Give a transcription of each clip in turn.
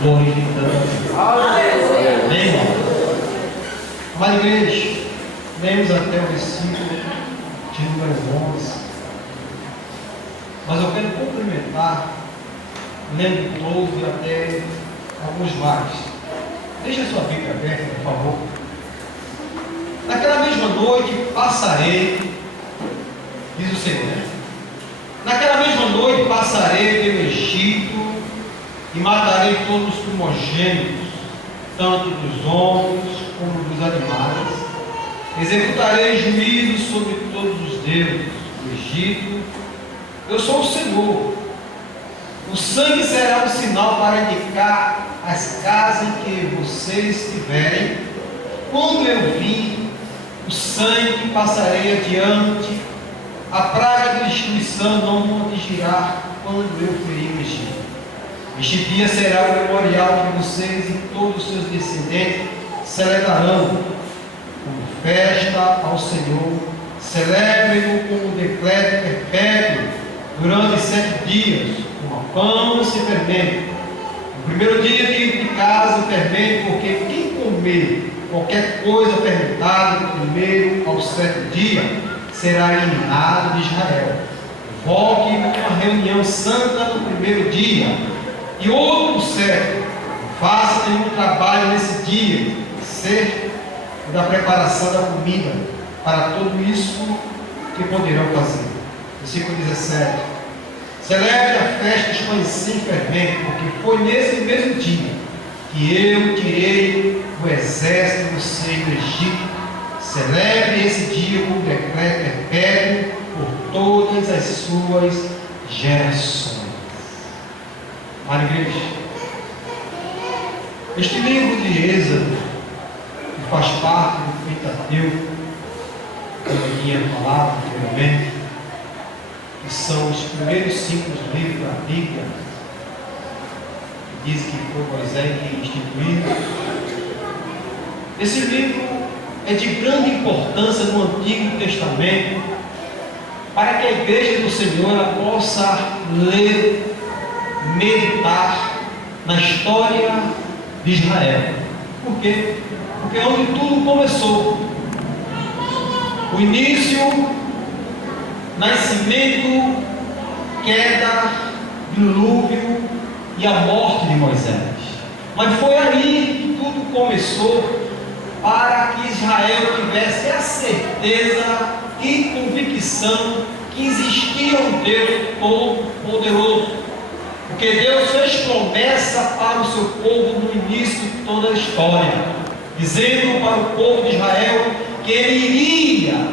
glorificando. Amém, irmão? Amada igreja, lemos até o versículo de número 11. Mas eu quero complementar, lendo 12 até alguns mais. Deixa a sua Bíblia aberta, por favor. Naquela mesma noite passarei, diz o Senhor, né? Naquela mesma noite passarei pelo Egito e matarei todos os primogênitos, tanto dos homens como dos animais. Executarei juízo sobre todos os deuses do Egito. Eu sou o Senhor. O sangue será um sinal para indicar as casas em que vocês estiverem. Quando eu vir, o sangue passarei adiante. A praga de destruição não me atingirá quando eu ferir o Egito. Este dia será o memorial que vocês e todos os seus descendentes celebrarão como festa ao Senhor. Celebrem-no como decreto perpétuo durante 7 dias, com pão sem fermento. No primeiro dia de casa o fermento, porque quem comer qualquer coisa fermentada do primeiro ao 7º dia será eliminado de Israel. Volte uma reunião santa no primeiro dia e outro no 7º. Faça nenhum trabalho nesse dia, certo da preparação da comida, para tudo isso que poderão fazer. Versículo 17. Celebre a festa dos pães sem fermento, porque foi nesse mesmo dia que eu tirei o exército do seio do Egito. Celebre esse dia com decreto perpétuo por todas as suas gerações. Amada igreja, este livro de Êxodo, que faz parte do Pentateuco, como eu tinha falado anteriormente, que são os primeiros 5 livros da Bíblia, que diz que foi Moisés que instituiu. Esse livro é de grande importância no Antigo Testamento, para que a igreja do Senhor ela possa ler, meditar na história de Israel. Por quê? Porque é onde tudo começou. O início, nascimento, queda, dilúvio e a morte de Moisés. Mas foi aí que tudo começou, para que Israel tivesse a certeza e convicção que existia um Deus todo-poderoso. Porque Deus fez promessa para o seu povo no início de toda a história, dizendo para o povo de Israel que ele iria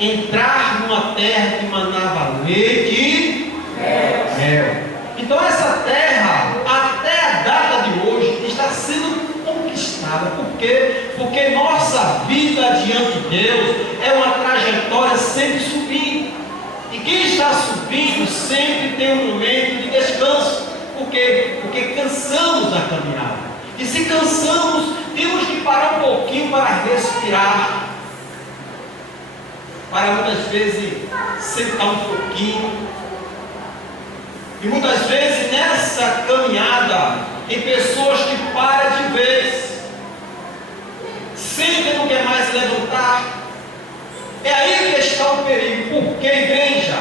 entrar numa terra que manava leite e mel. Então essa terra, até a data de hoje, está sendo conquistada. Por quê? Porque nossa vida diante de Deus é uma trajetória sempre subindo. E quem está subindo sempre tem um momento de descanso. Por quê? Porque cansamos da caminhada. E se cansamos, temos que parar um pouquinho para respirar, para muitas vezes sentar um pouquinho. E muitas vezes nessa caminhada tem pessoas que param de vez, sentem, não quer mais levantar. É aí que está o perigo. Porque, igreja,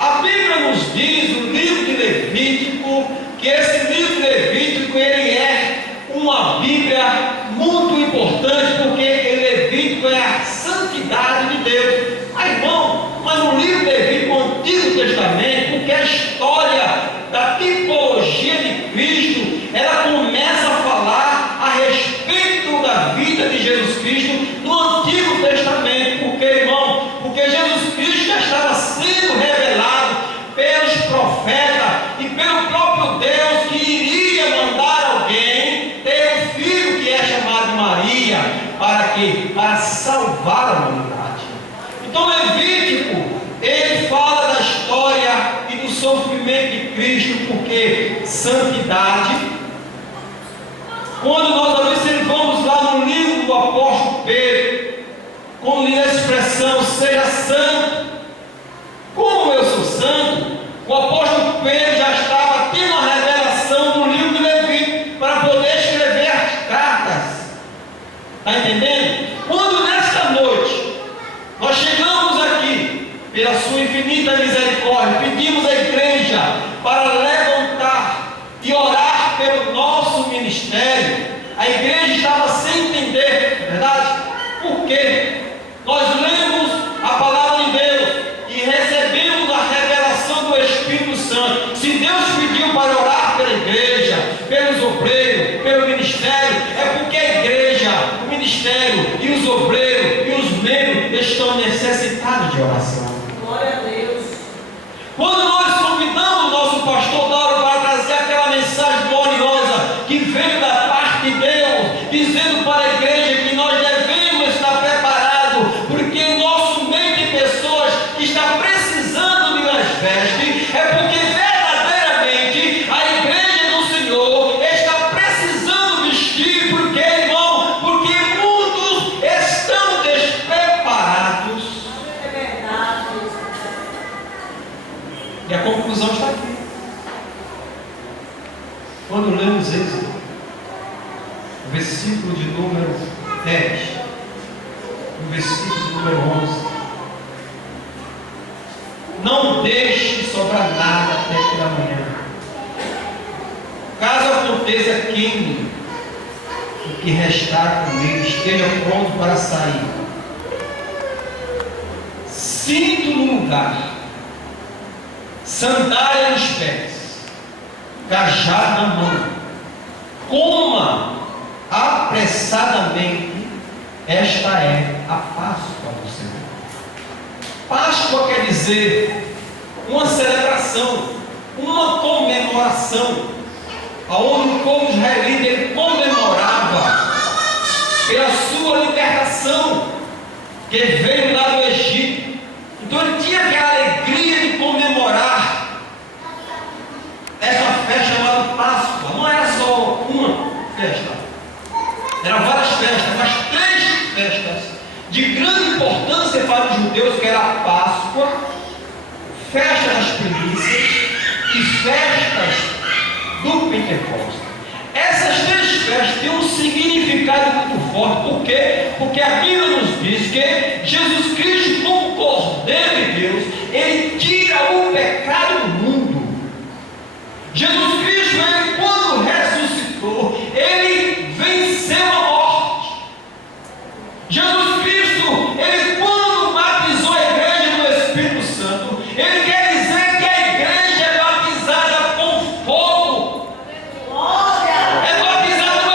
a Bíblia nos diz, no livro de Levítico, que esse livro de Levítico ele é uma Bíblia muito importante, porque Levítico é a santidade de Deus. Irmão, mas no livro de Levítico, no Antigo Testamento, porque a história da tipologia de Cristo, ela começa a falar a respeito da vida de Jesus Cristo no Antigo Testamento. Porque, irmão, porque Jesus Cristo já estava sendo revelado pelos profetas e pelo próprio Deus, que iria mandar alguém, ter um filho que é chamado de Maria, para quê? Para salvar a humanidade. Então Levítico, ele fala da história e do sofrimento de Cristo, porque santidade. Quando nós observamos lá no livro do apóstolo Pedro, quando lê a expressão seja santo, como eu sou santo, o apóstolo Pedro já estava tendo a revelação do livro de Levítico, para poder Está entendendo? Quando nesta noite nós chegamos aqui, pela sua infinita misericórdia, pedimos à igreja para levantar e orar pelo nosso ministério, a igreja estava sem entender, verdade? Por quê? Nós lemos a palavra de Deus e recebemos a revelação do Espírito Santo. Se Deus pediu para orar pela igreja, pelos obreiros, pelo ministério, é porque a igreja, o ministério e os obreiros e os membros estão necessitados de oração. Glória a Deus. Quando nós convidamos o nosso pastor Dauro para trazer aquela mensagem gloriosa que veio da parte de Deus, dizendo para a igreja que nós devemos estar preparados, porque o nosso meio de pessoas está precisando de umas vestes, é porque verdadeiramente a igreja do Senhor está precisando vestir, porque, irmão, porque muitos estão despreparados. É verdade. E a conclusão está aqui. Quando lemos Êxodo, o versículo de número 10, o versículo de número 11, não deixe sobrar nada até pela manhã. Caso aconteça quem o que restar com ele esteja pronto para sair, cinto no lugar, sandália nos pés, cajado na mão, coma apressadamente. Esta é a Páscoa do Senhor. Páscoa quer dizer uma celebração, uma comemoração, aonde o povo israelita ele comemorava pela sua libertação, que veio lá do Egito. Então ele tinha aquela alegria de comemorar essa festa chamada Páscoa. Não era só uma festa, eram várias festas, mas 3 festas de grande importância para os judeus, que era a Páscoa, festa das primícias e festas do Pentecostes. Essas 3 festas têm um significado muito forte. Por quê? Porque a Bíblia nos diz que Jesus Cristo, como Cordeiro de Deus, ele tira o pecado do mundo. Jesus Cristo, ele quando ressuscitou, ele venceu a morte. Jesus Cristo, ele quando batizou a igreja no Espírito Santo, ele quer dizer que a igreja é batizada com fogo. É batizada no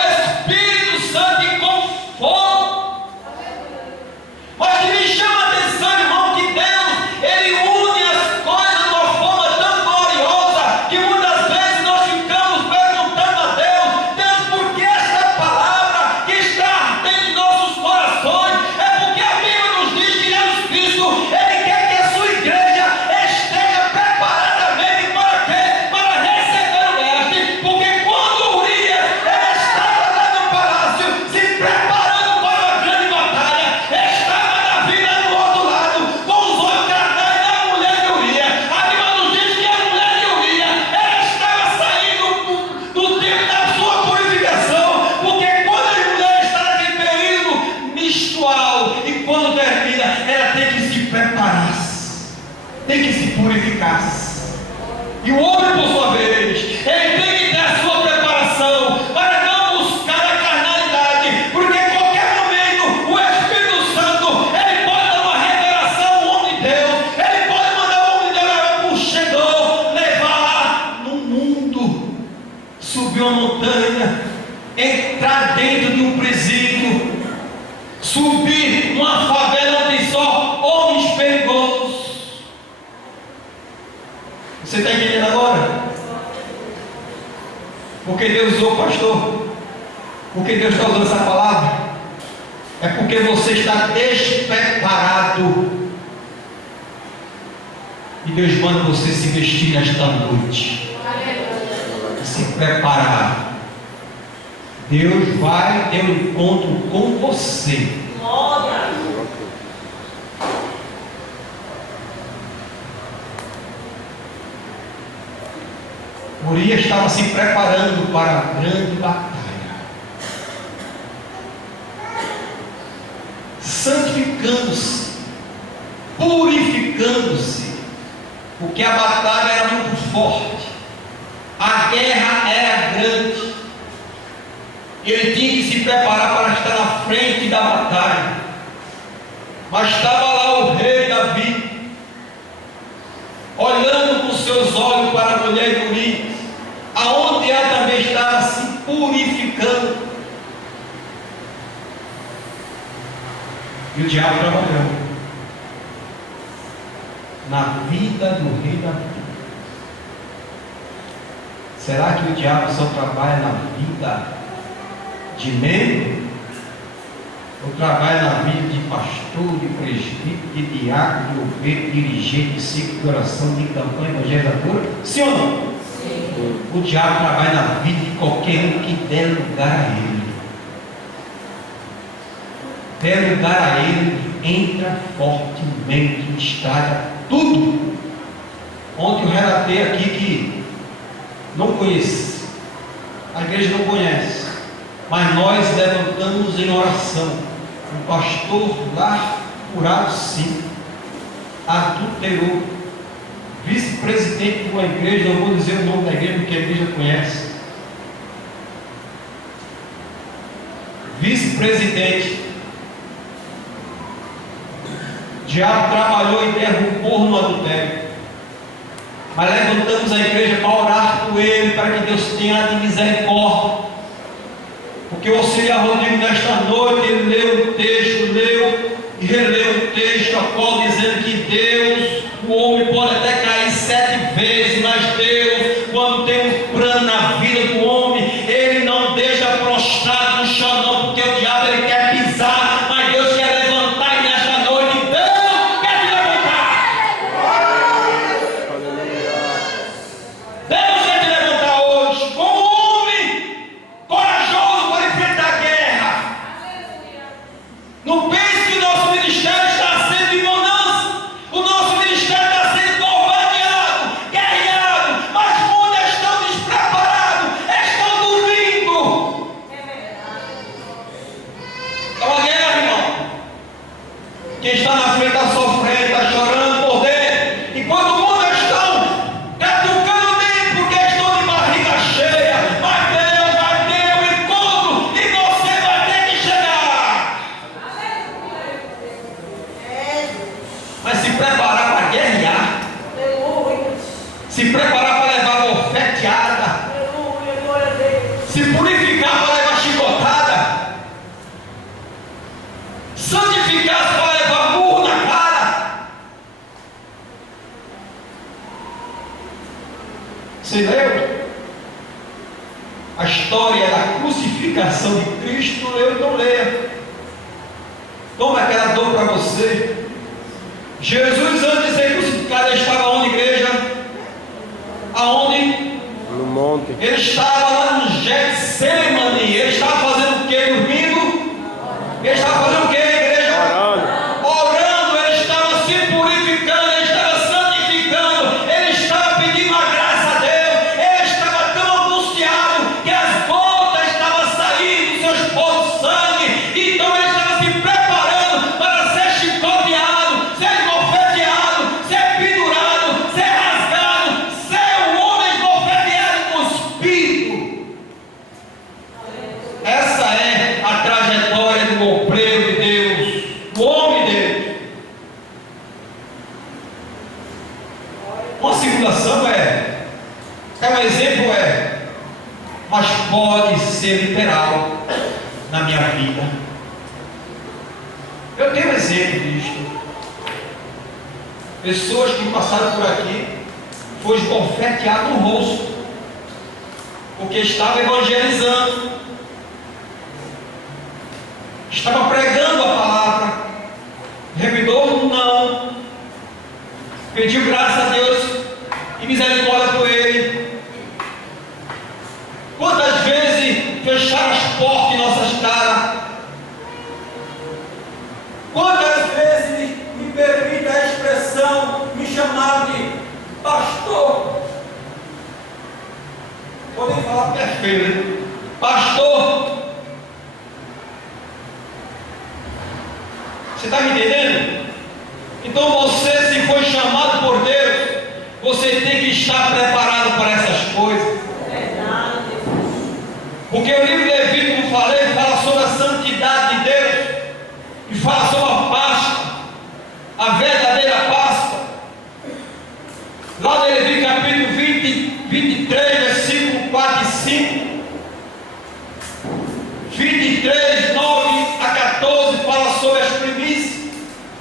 Espírito Santo e com fogo. Mas que me chama a atenção, irmão, que Deus, ele une as coisas de uma forma tão gloriosa, que muitas vezes nós ficamos perguntando a Deus: Deus, por que esta palavra que está ardendo em nossos corações? É porque a Bíblia nos diz que Jesus Cristo, ele quer que a sua igreja esteja preparada mesmo para quê? Para receber o mestre. Porque quando Urias ele estava lá no palácio, se preparando para uma grande batalha, estava Davi lá do outro lado, com os olhos carnais da mulher de Urias. A Bíblia nos diz que a mulher de Urias, ela estava saindo do tempo da sua purificação, porque quando a mulher está naquele período menstrual, e quando termina, ela tem que se preparar, tem que se purificar. E o homem, por sua vez, ele tem que ter a sua preparação para não buscar a carnalidade, porque em qualquer momento o Espírito Santo ele pode dar uma revelação ao homem de Deus, ele pode mandar o homem de Deus levar para um chegou, levar lá no mundo, subir uma montanha, entrar dentro de um presídio, subir numa favela onde tem só homens perigosos. Você está entendendo agora? Porque Deus usou o pastor, porque Deus está usando essa palavra, é porque você está despreparado. E Deus manda você se vestir nesta noite, se preparar. Deus vai ter um encontro com você. Glória. Urias estava se preparando para a grande batalha. santificando-se, purificando-se, porque a batalha era muito forte, a guerra era grande, ele tinha que se preparar para estar na frente da batalha, mas estava lá o rei Davi, olhando com seus olhos para a mulher de Urias, aonde ela também estava se purificando, e o diabo trabalhando na vida do rei Davi. Será que o diabo só trabalha na vida de membro? Ou trabalha na vida de pastor, de presbítero, de diácono, de ovelha, de dirigente, de ciclo de oração, de campanha evangelizadora? Sim ou não? Sim. O diabo trabalha na vida de qualquer um que der lugar a ele. Der lugar a ele, entra fortemente, estraga tudo. Ontem eu relatei aqui que não conhece, a igreja não conhece, mas nós levantamos em oração. Um pastor lá curado, sim, adulterou, vice-presidente de uma igreja, não vou dizer o nome da igreja porque a igreja conhece, vice-presidente, o diabo trabalhou e derrubou no adultério, mas levantamos a igreja para orar por ele, para que Deus tenha de misericórdia, porque o auxiliar Rodrigo nesta noite, ele leu o texto, leu e releu o texto, a qual dizendo que Deus, o homem pode até cair 7 vezes, mas Deus, quando tem um plano na vida do homem, ele não deixa prostrado no chão não, porque o diabo ele quer pisar, mas Deus quer levantar e nesta noite, Deus quer te levantar. Deus quer te levantar hoje, como homem corajoso para enfrentar a guerra. Não pense que o nosso ministério está sendo em bonança. O nosso ministério está sendo bombardeado, guerreado, mas muitos estão despreparados, estão dormindo. É uma guerra, irmão. Quem está na frente está sofrendo, está chorando por dentro, enquanto muitos estão catucando dentro porque estão de barriga cheia. Mas Deus vai ter um encontro e você vai ter que chegar. Mas se preparar para guerrear, se preparar para levar bofeteada, se purificar para levar chicotada, santificar para levar murro na cara. Você leu a história da crucificação de Cristo? Leu, então leia. Toma aquela dor para você. Jesus, antes de ser crucificado, estava onde, igreja? Aonde? No monte. Ele estava lá no Getsemane. Ele estava fazendo o que, dormindo? Ele estava fazendo o que, igreja? Orando. Orando. Ele estava se purificando, ele estava santificando, ele estava pedindo a graça a Deus. Ele estava tão angustiado que as gotas estavam saindo dos seus poros de sangue. Então ele estava se preparando para ser chicoteado, ser esbofeteado, ser pendurado, ser rasgado, ser um homem esbofeteado com espírito. Essa é a trajetória do obreiro de Deus, do homem de Deus. Uma simulação um exemplo mas pode ser literal na minha vida. Eu tenho exemplo disto. Pessoas que passaram por aqui, foi esbofeteado no rosto, porque estava evangelizando, estava pregando a palavra, revidou não, pediu graça a Deus e misericórdia por ele. Quantas vezes fecharam as portas em nossas caras? Quantas vezes, me permita a expressão, me chamaram de pastor? Vou nem falar porque é feio, né? Pastor. Você está me entendendo? Então você, se foi chamado por Deus, você tem que estar preparado para essas coisas. Verdade, Jesus. Porque o livro de Levítico, como falei, fala sobre a santidade de Deus. E fala sobre a Páscoa, a verdadeira Páscoa. Lá no Levítico capítulo 23, versículo 4 e 5. 23, 9 a 14, fala sobre as primícias.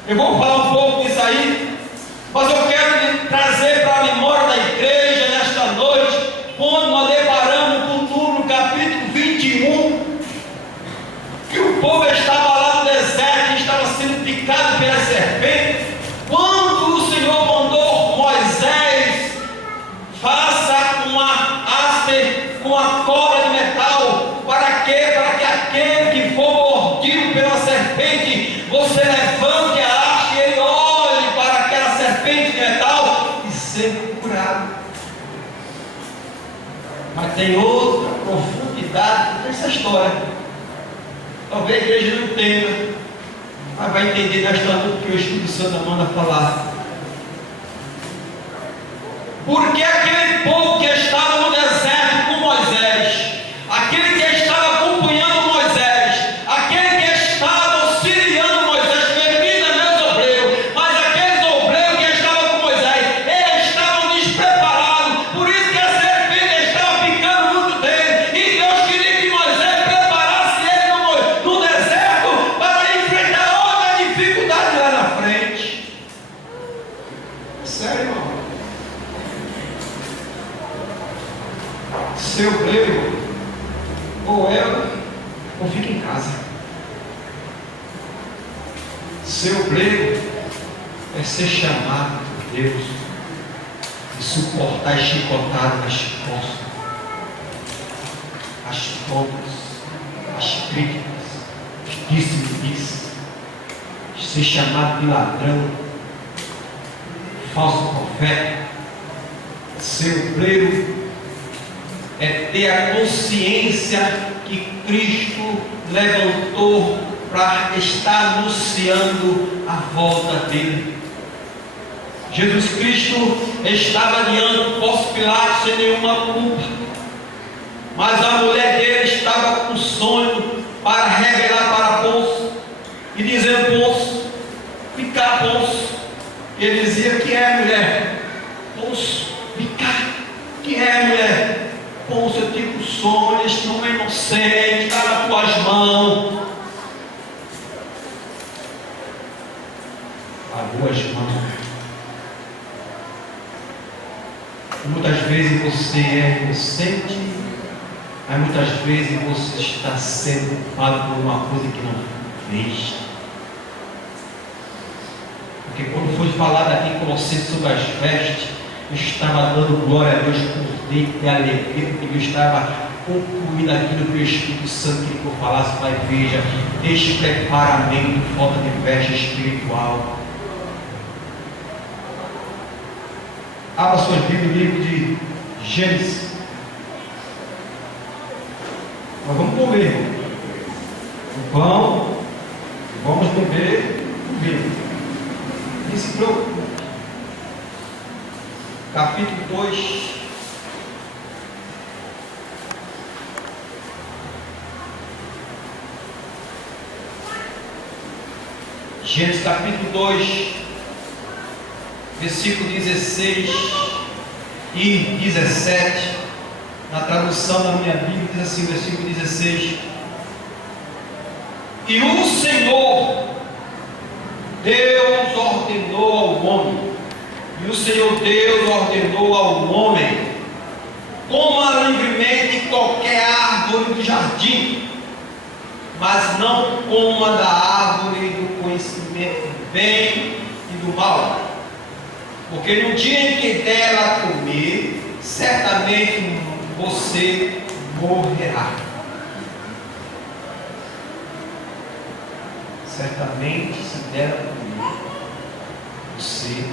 Eu vou falar um pouco disso aí, mas eu quero trazer para a memória da igreja nesta noite, quando nós deparamos com o número capítulo 21, que o povo estava lá no deserto, estava sendo picado pela serpente. Quando o Senhor mandou Moisés, faça uma haste com a cobra de metal. Para quê? Para que aquele que for mordido pela serpente, você levante a haste e ele olhe para aquela serpente de metal e seja curado. Mas tem outra profundidade nessa história. Talvez a igreja não entenda, mas vai entender nesta noite que o Espírito Santo manda falar. Porque aquele povo que estava no deserto com Moisés, aquele que estava acompanhando Moisés, aquele que estava auxiliando Moisés, permita meus obreiros, mas aqueles obreiros que estavam com Moisés, eles estavam despreparados, por isso que a serpente estava picando muito dele, e Deus queria que Moisés preparasse ele no deserto para enfrentar outra dificuldade lá na frente. Sério, irmão? Seu obreiro, ou ela, ou fica em casa. Seu obreiro é ser chamado por Deus e suportar as chicotadas nas costas, as todas, as críticas, os disse-me-disse, ser chamado de ladrão, falso profeta. Ser obreiro é ter a consciência que Cristo levantou para estar anunciando a volta dele. Jesus Cristo estava diante do Pôncio Pilatos sem nenhuma culpa, mas a mulher dele estava com sonho para revelar para Pôncio e dizer: Pôncio, ficar Pôncio. Ele dizia: que é, mulher? Pôncio, ficar, que é, mulher? Pôncio, eu tive um sonho, este não é inocente, está nas tuas mãos. Lavou as mãos. Muitas vezes você é inocente, mas muitas vezes você está sendo culpado por uma coisa que não fez. Porque quando foi falado aqui em Colossenses sobre as vestes, eu estava dando glória a Deus por dentro de alegria, porque eu estava concluindo aquilo que o Espírito Santo queria que eu falasse. Pai, veja, despreparamento, falta de veste espiritual. Abra suas Bíblias no livro de Gênesis. Nós vamos comer o pão, vamos beber o vinho. Não se preocupe. Capítulo 2. Gênesis capítulo 2, versículo 16 e 17. Na tradução da minha Bíblia diz assim, versículo 16: E o Senhor Deus ordenou ao homem, e o Senhor Deus ordenou ao homem: coma livremente qualquer árvore do jardim, mas não coma da árvore do conhecimento do bem e do mal, porque no dia em que dela comer, certamente você morrerá. Certamente, se dela comer, você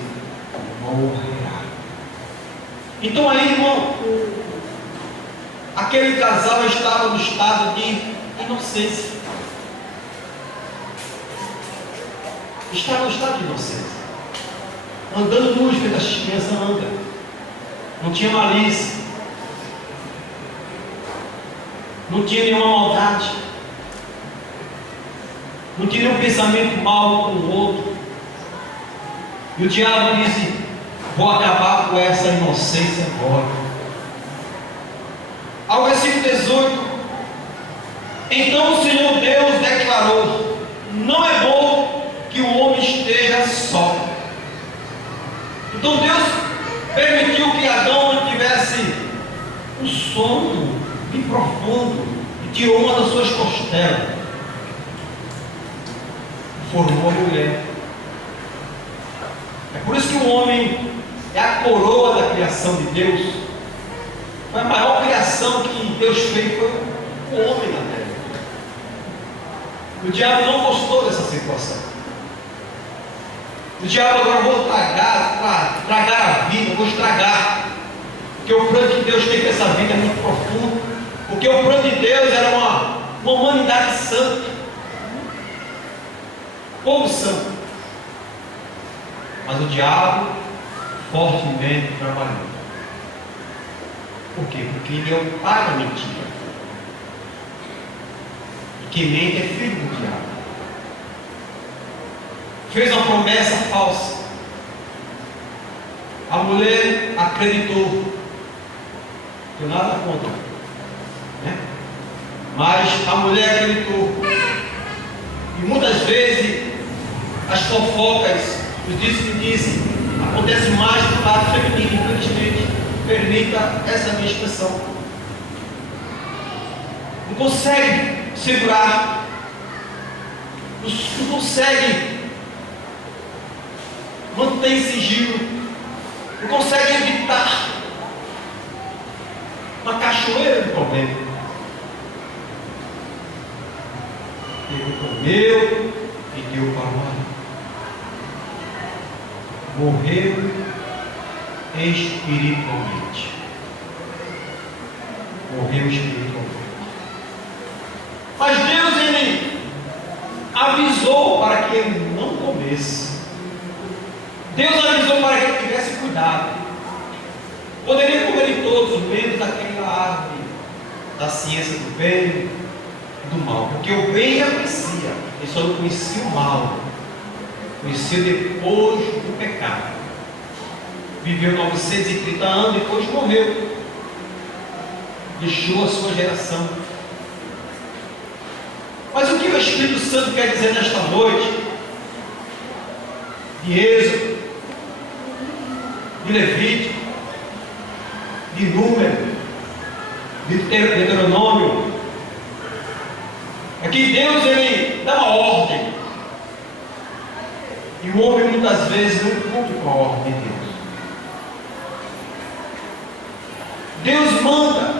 morrerá. Então aí, irmão, aquele casal estava no estado de inocência. está no estado de inocência, andando no jeito das crianças andam, não tinha malícia, não tinha nenhuma maldade, não tinha nenhum pensamento mal com o outro. E o diabo disse: vou acabar com essa inocência agora. Ao versículo 18: então o Senhor Deus declarou: não é bom que o homem esteja só. Então Deus permitiu que Adão tivesse um sono bem profundo e tirou uma das suas costelas, formou a mulher. É por isso que o homem é a coroa da criação de Deus. Foi a maior criação que Deus fez, foi o homem na terra. O diabo não gostou dessa situação. O diabo agora: vou tragar a vida, vou estragar. Porque o plano que Deus tem com essa vida é muito profundo. Porque o plano de Deus era uma humanidade santa, povo santo. Mas o diabo fortemente trabalhou. Por quê? Porque ele é o pai da mentira. E quem mente é filho do diabo. Fez uma promessa falsa. A mulher acreditou. Não tenho nada contra, né? Mas a mulher acreditou. E muitas vezes as fofocas, os disse acontece mais do lado feminino, infelizmente. Permita essa minha expressão. Não consegue segurar, não consegue manter sigilo, não consegue evitar uma cachoeira de problema. Ele comeu e deu para o marido. Morreu espiritualmente. Morreu espiritualmente. Mas Deus, ele avisou para que ele não comesse. Deus avisou para que ele tivesse cuidado. Poderia comer de todos, menos daquela árvore da ciência do bem e do mal. Porque o bem já conhecia, ele só não conhecia o mal. Conhecia depois do pecado. Viveu 930 anos, depois morreu. Deixou a sua geração. Mas o que o Espírito Santo quer dizer nesta noite? De Êxodo, de Levítico, de Número, de Deuteronômio, é que Deus, ele dá uma ordem. E o homem muitas vezes não cumpre com a ordem de Deus. Deus manda,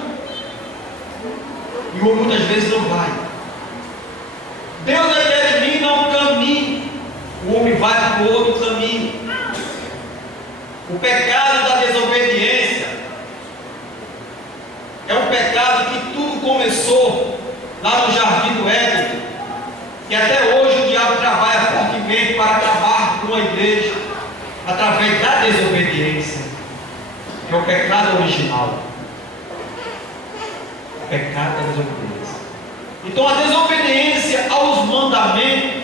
e o homem muitas vezes não vai. Deus determina um caminho, o homem vai para o outro caminho. O pecado da desobediência é um pecado que tudo começou lá no jardim do Éden, e até hoje o diabo trabalha fortemente para acabar com a igreja através da desobediência, que é o pecado original. O pecado da desobediência. Então a desobediência aos mandamentos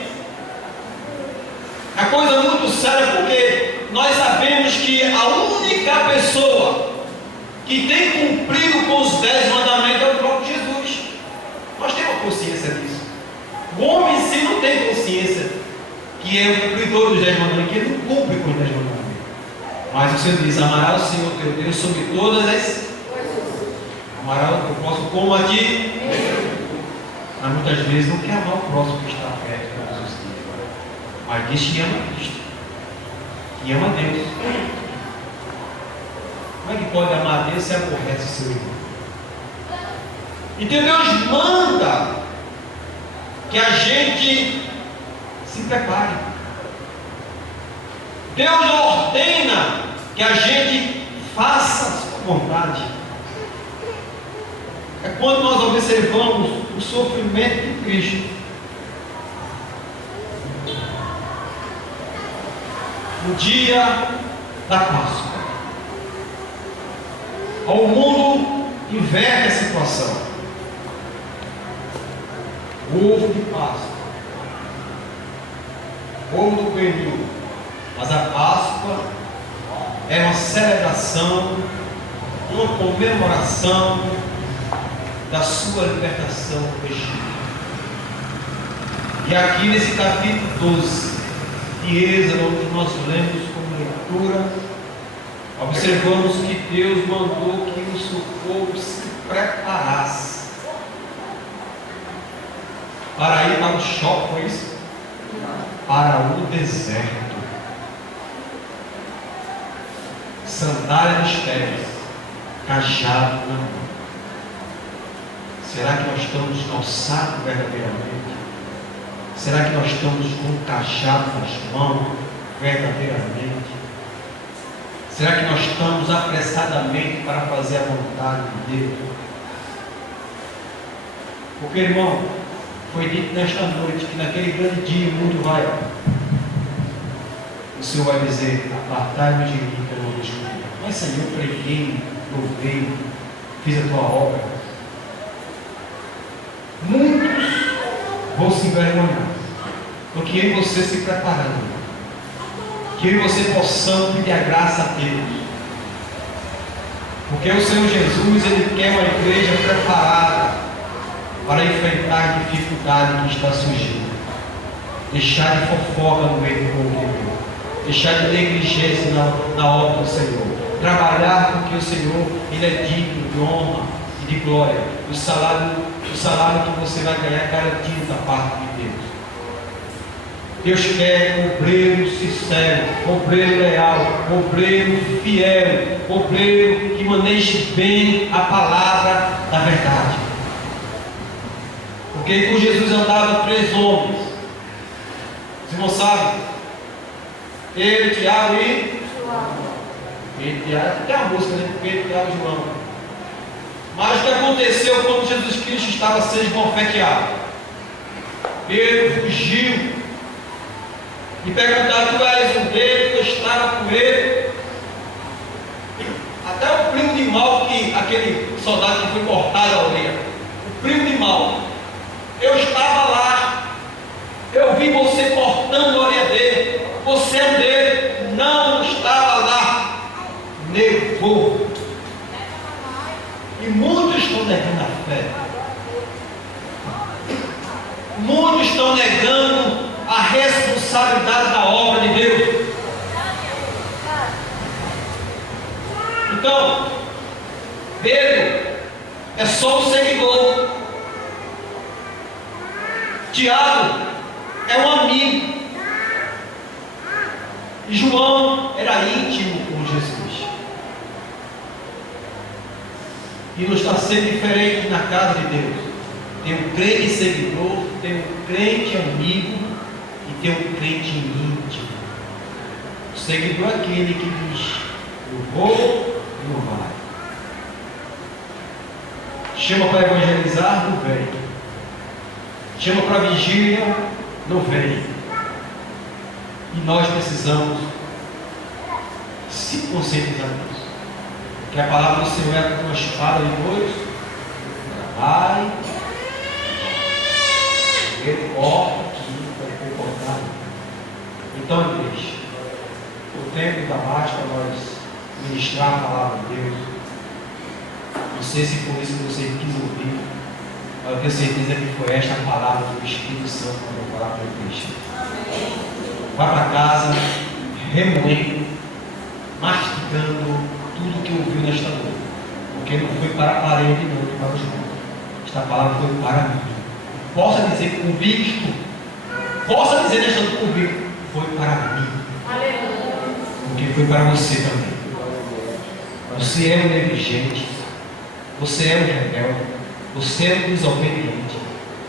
é coisa muito séria, porque nós sabemos que a única pessoa que tem cumprido com os 10 mandamentos é o próprio Jesus. Nós temos consciência disso. O homem em si não tem consciência que é o cumpridor dos 10 mandamentos, que ele não cumpre com os 10 mandamentos. Mas o Senhor diz: amarás o Senhor teu Deus sobre todas as coisas. Amarás o próximo como a ti. Mas muitas vezes não quer amar o próximo que está perto todos os dias. Mas diz que ama Cristo, que ama Deus. Como é que pode amar a Deus se aborrece o seu irmão? Então Deus manda que a gente se prepare. Deus ordena que a gente faça a sua vontade. É quando nós observamos o sofrimento de Cristo. no dia da Páscoa. O mundo inverte a situação. O ovo de Páscoa, ovo do coelho, mas a Páscoa é uma celebração, uma comemoração da sua libertação do Egito. E aqui nesse capítulo 12 de Êxodo, onde nós lemos como leitura, observamos que Deus mandou que o seu povo se preparasse para ir para o shopping, foi isso? Para o deserto. Sandália nos pés, cajado na mão. Será que nós estamos calçados verdadeiramente? Será que nós estamos com o cajado nas mãos verdadeiramente? Será que nós estamos apressadamente para fazer a vontade de Deus? Porque, irmão, foi dito nesta noite que naquele grande dia o mundo vai, o Senhor vai dizer: apartai-me de mim, que eu não vejo comigo. Mas, Senhor, eu preguei, louvei, fiz a tua obra. Muitos vão se envergonhar, porque eu e você se preparando, que eu e você possamos pedir a graça a Deus, porque o Senhor Jesus, Ele quer uma igreja preparada para enfrentar a dificuldade que está surgindo, deixar de fofoca no meio do povo de Deus, deixar de negligência na obra do Senhor, trabalhar porque o Senhor, Ele é digno de honra e de glória. O salário que você vai ganhar é garantido da parte de Deus. Deus quer obreiro sincero, obreiro leal, obreiro fiel, obreiro que maneje bem a palavra da verdade. Porque com Jesus andavam 3 homens. Você não sabe? Pedro, Tiago e João. Pedro, Tiago, tem a música, né? Pedro, Tiago e João. Mas o que aconteceu quando Jesus Cristo estava sendo esbofeteado? Pedro fugiu e perguntaram: tu és um deles, eu estava com ele. Até o primo de mal, que aquele soldado que foi cortado a orelha, o primo de mal, eu estava lá, eu vi você cortando a orelha dele, você é um dele, não estava lá. Negou. E muitos estão negando a fé. Muitos estão negando a responsabilidade da obra de Deus. Então, Pedro é só um seguidor. Tiago é um amigo. E João era íntimo com Jesus. E não está sendo diferente na casa de Deus. Tem um crente seguidor, tem um crente amigo e tem um crente íntimo. O seguidor é aquele que diz: eu vou e não vai. Chama para evangelizar, não vem. Chama para vigília, não vem. E nós precisamos se conscientizar disso. Que a palavra do Senhor é como uma espada de dois. Vai. Ele corta aqui para ser cortado. Então, igreja, o tempo está mais para nós ministrar a palavra de Deus. Não sei se foi isso que você quis ouvir, mas eu tenho certeza que foi esta a palavra do Espírito Santo quando eu falar para a igreja. Vá para casa, remoendo, mastigando tudo que ouviu nesta noite, porque não foi para a parede, não foi para os irmãos. Esta palavra foi para mim. Possa dizer convicto, possa dizer nesta noite convicto, foi para mim. Porque foi para você também. Você é um negligente, você é um rebelde, você é um desobediente,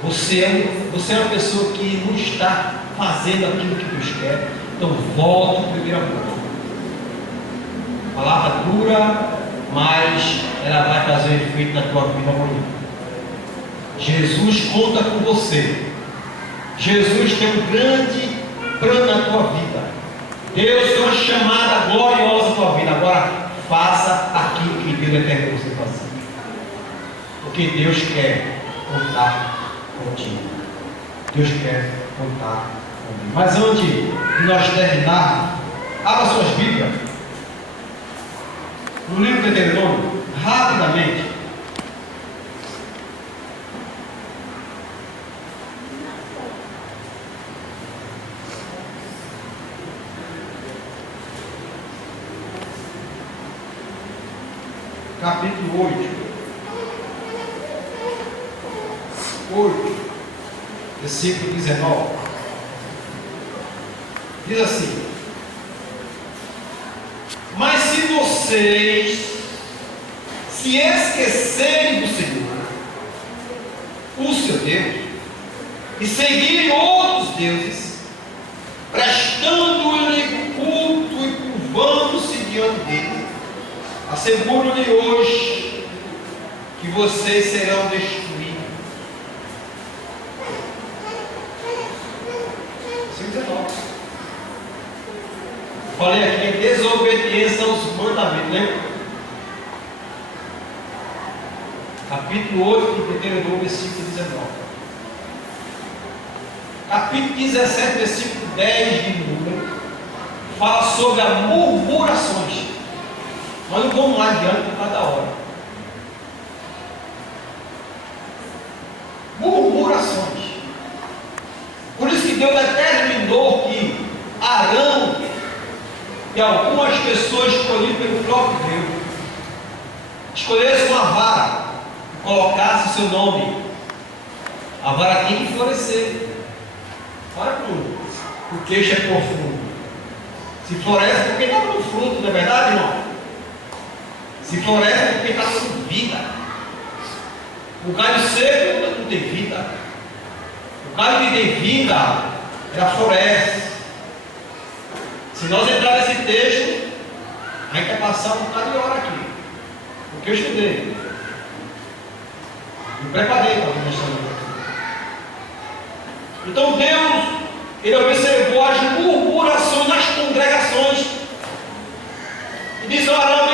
você é uma pessoa que não está fazendo aquilo que Deus quer. Então volte ao primeiro amor. A palavra dura, mas ela vai fazer um efeito na tua vida amanhã. Jesus conta com você. Jesus tem um grande plano na tua vida. Deus tem uma chamada gloriosa para a tua vida. Agora, faça aquilo que Deus determinou você fazer. Porque Deus quer contar contigo. Deus quer contar comigo. Mas antes de nós terminarmos, abra suas Bíblias. No livro de Deuteronômio, rapidamente. Capítulo 8, versículo 19. Diz assim: mas se vocês se esquecerem do Senhor, o seu Deus, e seguirem outros deuses, prestando-lhe culto e curvando-se diante dele, asseguro-lhe hoje que vocês serão destruídos. Falei aqui, desobediência aos mandamentos, né? Capítulo 8 de Deuteronômio, versículo 19. Capítulo 17, versículo 10 de Número, fala sobre as murmurações. Nós não vamos lá adiante por causa da hora. Murmurações. Por isso que Deus determinou que Arão e algumas pessoas escolhidas pelo próprio Deus escolhessem uma vara e colocassem o seu nome. A vara tem que florescer. Olha para o queixo é profundo. Se floresce porque está dando fruto, não é verdade, irmão? Se floresce porque está dando vida. O galho seco não tem vida. O galho que tem vida, ela floresce. Se nós entrar nesse texto, a gente vai passar um bocado de hora aqui. Porque eu estudei. Me preparei para vir nesta noite. Então Deus, Ele observou as murmurações nas congregações. E diz: Arão,